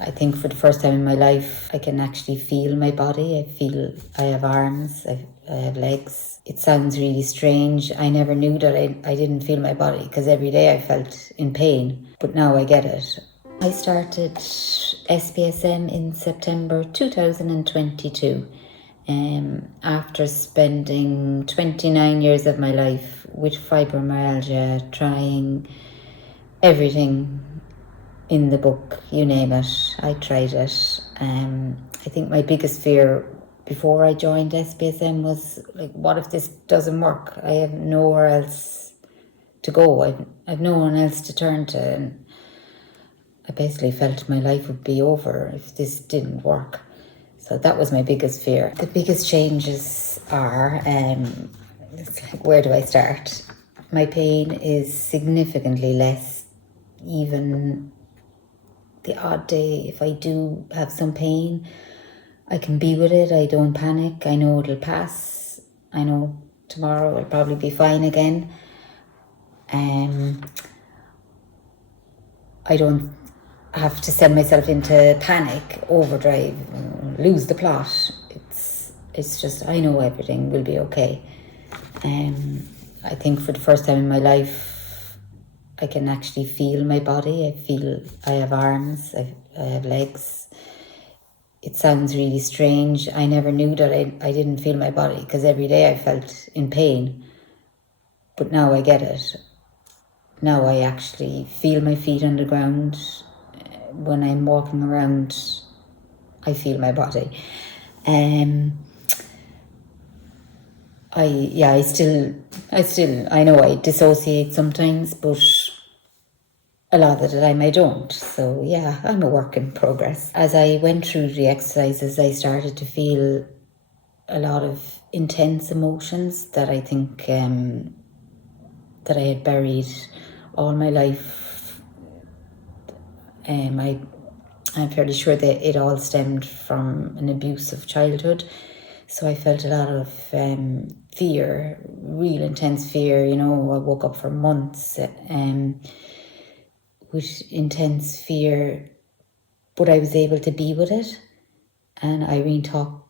I think for the first time in my life, I can actually feel my body. I feel I have arms, I have legs. It sounds really strange. I never knew that I didn't feel my body because every day I felt in pain, but now I get it. I started SBSM in September 2022 after spending 29 years of my life with fibromyalgia, trying everything in the book, you name it, I tried it. I think my biggest fear before I joined SBSM was like, what if this doesn't work? I have nowhere else to go. I've no one else to turn to. And I basically felt my life would be over if this didn't work. So that was my biggest fear. The biggest changes are, it's like, where do I start? My pain is significantly less. Even the odd day, if I do have some pain, I can be with it. I don't panic. I know it'll pass. I know tomorrow it'll probably be fine again. I don't have to send myself into panic, overdrive, lose the plot. It's just, I know everything will be okay. I think for the first time in my life, I can actually feel my body. I feel I have arms, I have legs. It sounds really strange. I never knew that I didn't feel my body because every day I felt in pain, but now I get it. Now I actually feel my feet on the ground. When I'm walking around, I feel my body. I know I dissociate sometimes, but a lot of the time I don't. So yeah, I'm a work in progress. As I went through the exercises, I started to feel a lot of intense emotions that I think that I had buried all my life. I'm fairly sure that it all stemmed from an abusive childhood. So I felt a lot of fear, real intense fear. I woke up for months with intense fear, but I was able to be with it. And Irene talked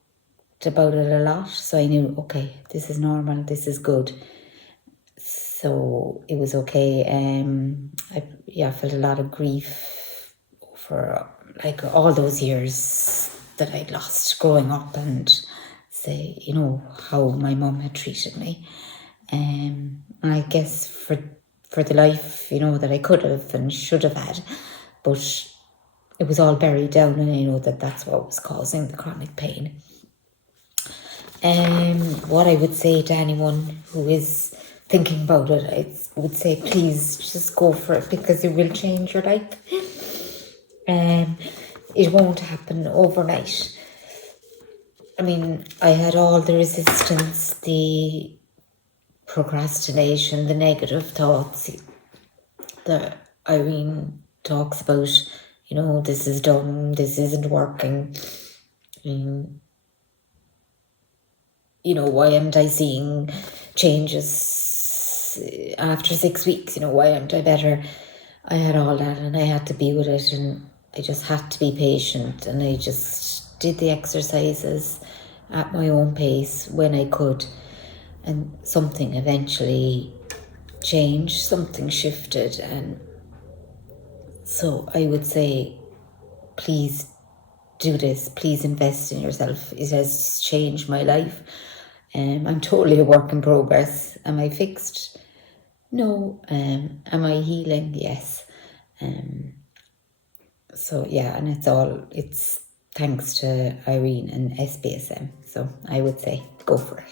about it a lot. So I knew, okay, this is normal, this is good. So it was okay. I felt a lot of grief for like all those years that I'd lost growing up, and say, how my mum had treated me. And I guess for the life, that I could have and should have had, but it was all buried down, and I know that that's what was causing the chronic pain. What I would say to anyone who is thinking about it, I would say, please just go for it, because it will change your life. It won't happen overnight. I mean, I had all the resistance, the procrastination, the negative thoughts that Irene talks about. This is dumb, this isn't working. Why aren't I seeing changes after 6 weeks? Why aren't I better? I had all that, and I had to be with it, and I just had to be patient, and I just did the exercises at my own pace when I could, and something eventually changed, something shifted. And so I would say, please do this, please invest in yourself. It has changed my life. I'm totally a work in progress. Am I fixed? No. Am I healing? Yes. So yeah, and it's thanks to Irene and SBSM. So I would say, go for it.